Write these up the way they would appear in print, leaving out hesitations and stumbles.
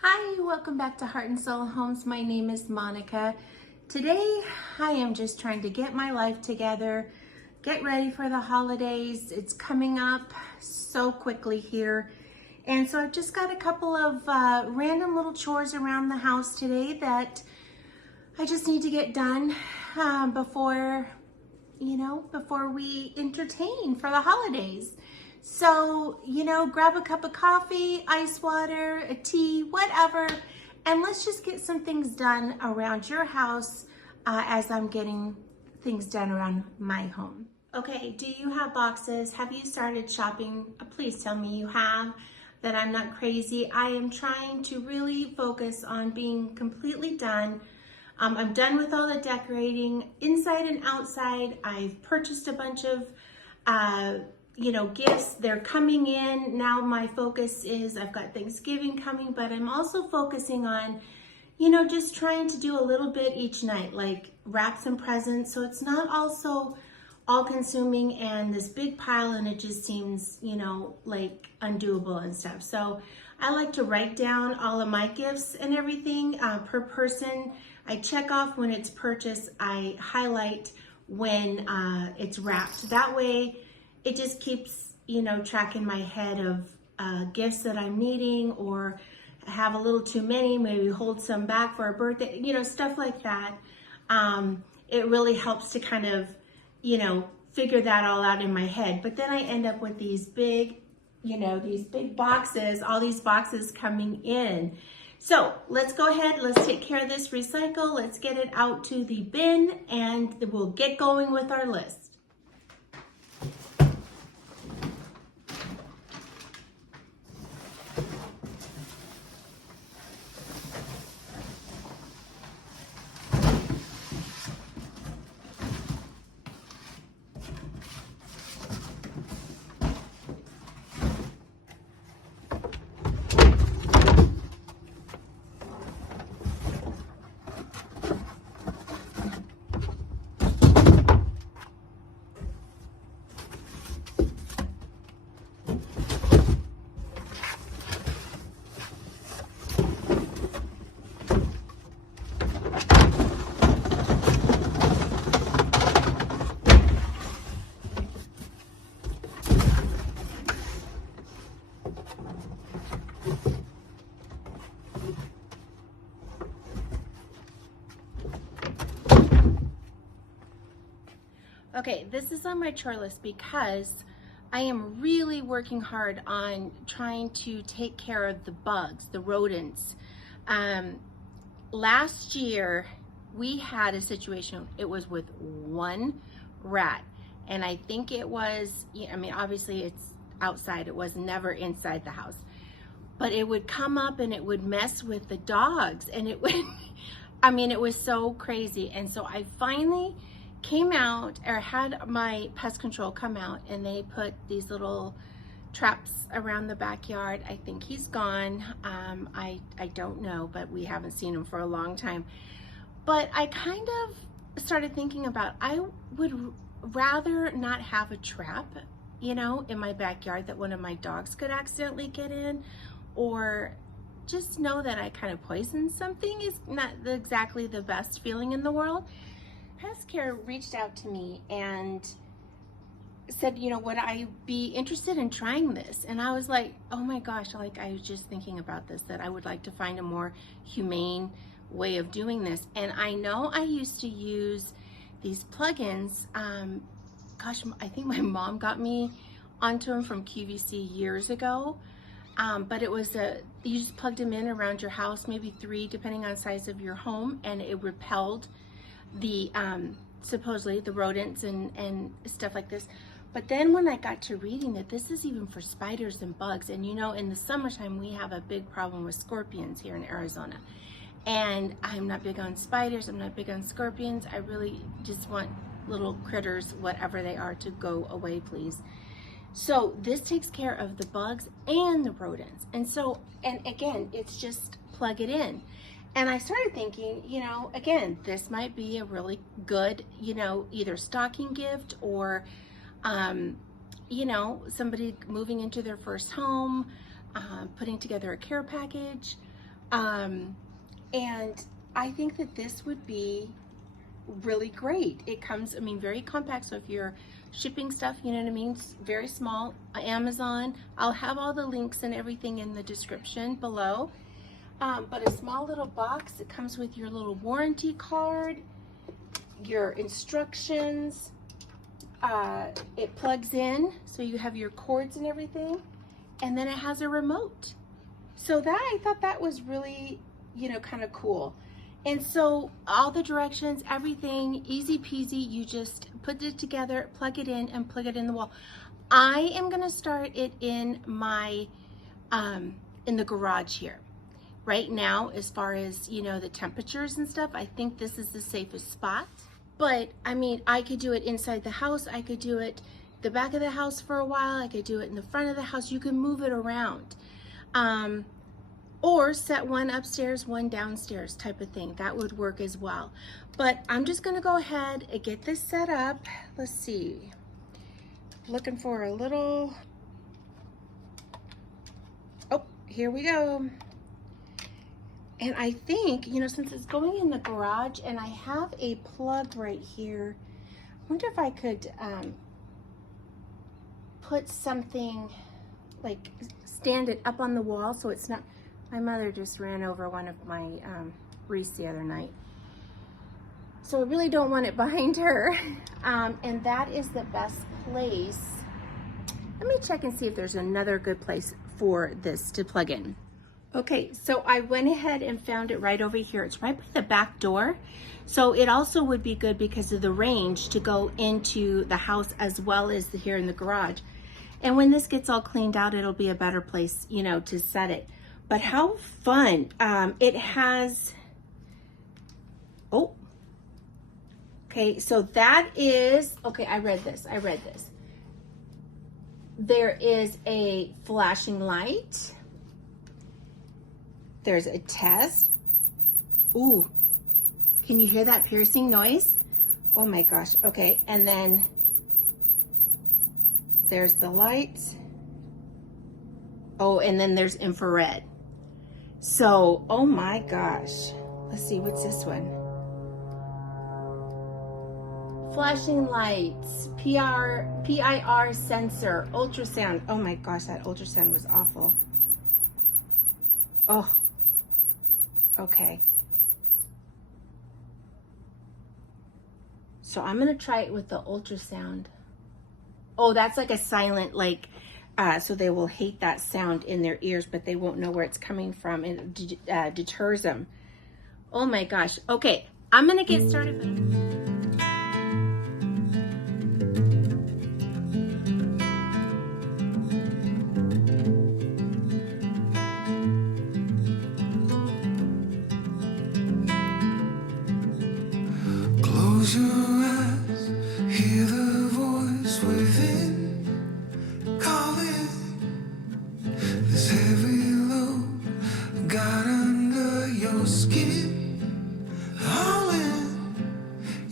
Hi, welcome back to Heart and Soul Homes. My name is Monica. Today, I am just trying to get my life together, get ready for the holidays. It's coming up so quickly here. And so I've just got a couple of random little chores around the house today that I just need to get done before we entertain for the holidays. So, grab a cup of coffee, ice water, a tea, whatever, and let's just get some things done around your house as I'm getting things done around my home. Okay, do you have boxes? Have you started shopping? Please tell me you have, that I'm not crazy. I am trying to really focus on being completely done. I'm done with all the decorating inside and outside. I've purchased a bunch of gifts. They're coming in. Now my focus is, I've got Thanksgiving coming, but I'm also focusing on, just trying to do a little bit each night, like wrap some presents. So it's not also all consuming and this big pile and it just seems, like undoable and stuff. So I like to write down all of my gifts and everything per person. I check off when it's purchased. I highlight when it's wrapped. That way it just keeps, track in my head of gifts that I'm needing, or have a little too many, maybe hold some back for a birthday, stuff like that. It really helps to kind of, figure that all out in my head. But then I end up with these big, these big boxes, all these boxes coming in. So let's go ahead, let's take care of this recycle, let's get it out to the bin, and we'll get going with our list. Okay, this is on my chore list because I am really working hard on trying to take care of the bugs, the rodents. Last year, we had a situation, it was with one rat. And I think it was, obviously it's outside, it was never inside the house. But it would come up and it would mess with the dogs. And it would, it was so crazy. And so I finally came out, or had my pest control come out, and they put these little traps around the backyard. I think he's gone. I don't know, but we haven't seen him for a long time. But I kind of started thinking about, I would rather not have a trap, in my backyard that one of my dogs could accidentally get in, or just know that I kind of poisoned something is not exactly the best feeling in the world. Pest Care reached out to me and said, would I be interested in trying this? And I was like, oh my gosh, I was just thinking about this, that I would like to find a more humane way of doing this. And I know I used to use these plugins. Gosh, I think my mom got me onto them from QVC years ago. But it was you just plugged them in around your house, maybe 3, depending on the size of your home, and it repelled the supposedly the rodents and stuff like this. But then when I got to reading that this is even for spiders and bugs, and in the summertime we have a big problem with scorpions here in Arizona, and I'm not big on spiders, I'm not big on scorpions. I really just want little critters, whatever they are, to go away, please. So this takes care of the bugs and the rodents. And again, it's just plug it in. And I started thinking, again, this might be a really good, either stocking gift or, somebody moving into their first home, putting together a care package. And I think that this would be really great. It comes, I mean, very compact. So if you're shipping stuff, you know what I mean, it's very small. Amazon, I'll have all the links and everything in the description below. But a small little box. It comes with your little warranty card, your instructions. It plugs in, so you have your cords and everything, and then it has a remote. So that, I thought that was really, you know, kind of cool. And so all the directions, everything, easy peasy. You just put it together, plug it in, and plug it in the wall. I am gonna start it in my, in the garage here. Right now, as far as, you know, the temperatures and stuff, I think this is the safest spot. But I mean, I could do it inside the house. I could do it the back of the house for a while. I could do it in the front of the house. You can move it around. Or set one upstairs, one downstairs type of thing. That would work as well. But I'm just gonna go ahead and get this set up. Let's see. Looking for a little, oh, here we go. And I think, you know, since it's going in the garage and I have a plug right here, I wonder if I could put something, like stand it up on the wall so it's not, my mother just ran over one of my wreaths the other night. So I really don't want it behind her. And that is the best place. Let me check and see if there's another good place for this to plug in. Okay, so I went ahead and found it right over here. It's right by the back door. So it also would be good because of the range to go into the house as well as here in the garage. And when this gets all cleaned out, it'll be a better place, you know, to set it. But how fun. It has, oh, okay, so that is, okay, I read this. There is a flashing light. There's a test. Ooh, can you hear that piercing noise? Oh my gosh, okay. And then there's the lights. Oh, and then there's infrared. So, oh my gosh. Let's see, what's this one? Flashing lights, PIR sensor, ultrasound. Oh my gosh, that ultrasound was awful. Oh, okay. So I'm gonna try it with the ultrasound. Oh, that's like a silent, like, so they will hate that sound in their ears, but they won't know where it's coming from. It deters them. Oh my gosh. Okay, I'm gonna get started. Close your eyes, hear the voice within. This heavy load got under your skin. All in,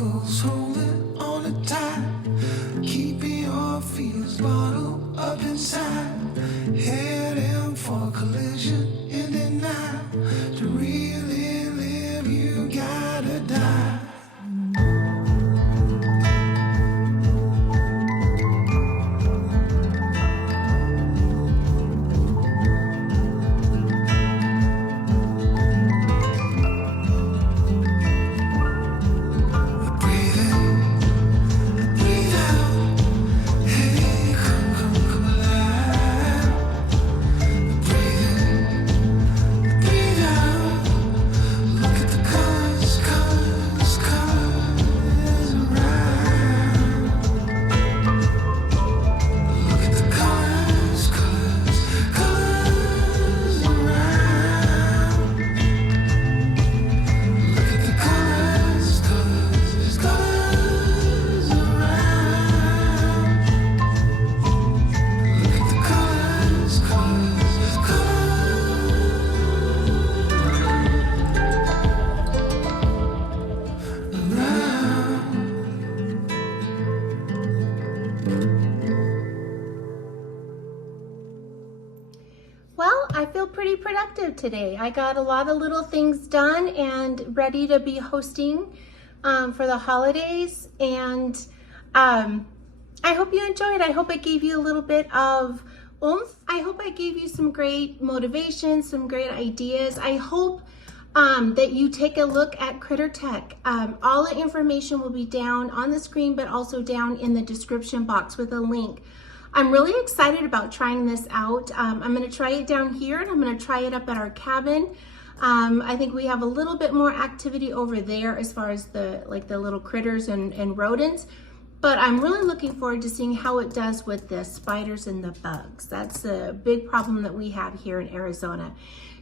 chemicals holding on to tight, keeping your fears bottled up inside, heading for collision in the night. To really live, you gotta die. Well, I feel pretty productive today. I got a lot of little things done and ready to be hosting for the holidays. And I hope you enjoyed. I hope I gave you a little bit of oomph. I hope I gave you some great motivation, some great ideas. I hope that you take a look at Critter Tech. All the information will be down on the screen, but also down in the description box with a link. I'm really excited about trying this out. I'm going to try it down here, and I'm going to try it up at our cabin. I think we have a little bit more activity over there as far as the little critters and rodents, but I'm really looking forward to seeing how it does with the spiders and the bugs. That's a big problem that we have here in Arizona.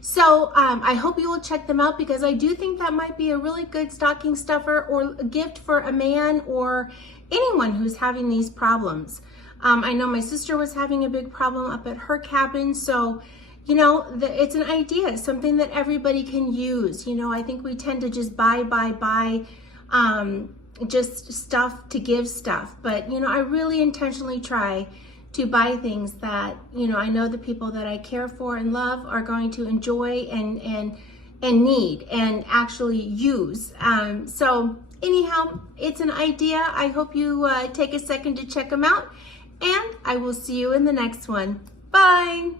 So I hope you will check them out, because I do think that might be a really good stocking stuffer or a gift for a man or anyone who's having these problems. I know my sister was having a big problem up at her cabin, so you know, it's an idea, something that everybody can use. You know, I think we tend to just buy, just stuff to give stuff. But, you know, I really intentionally try to buy things that, you know, I know the people that I care for and love are going to enjoy and need and actually use. So anyhow, it's an idea. I hope you take a second to check them out. And I will see you in the next one. Bye.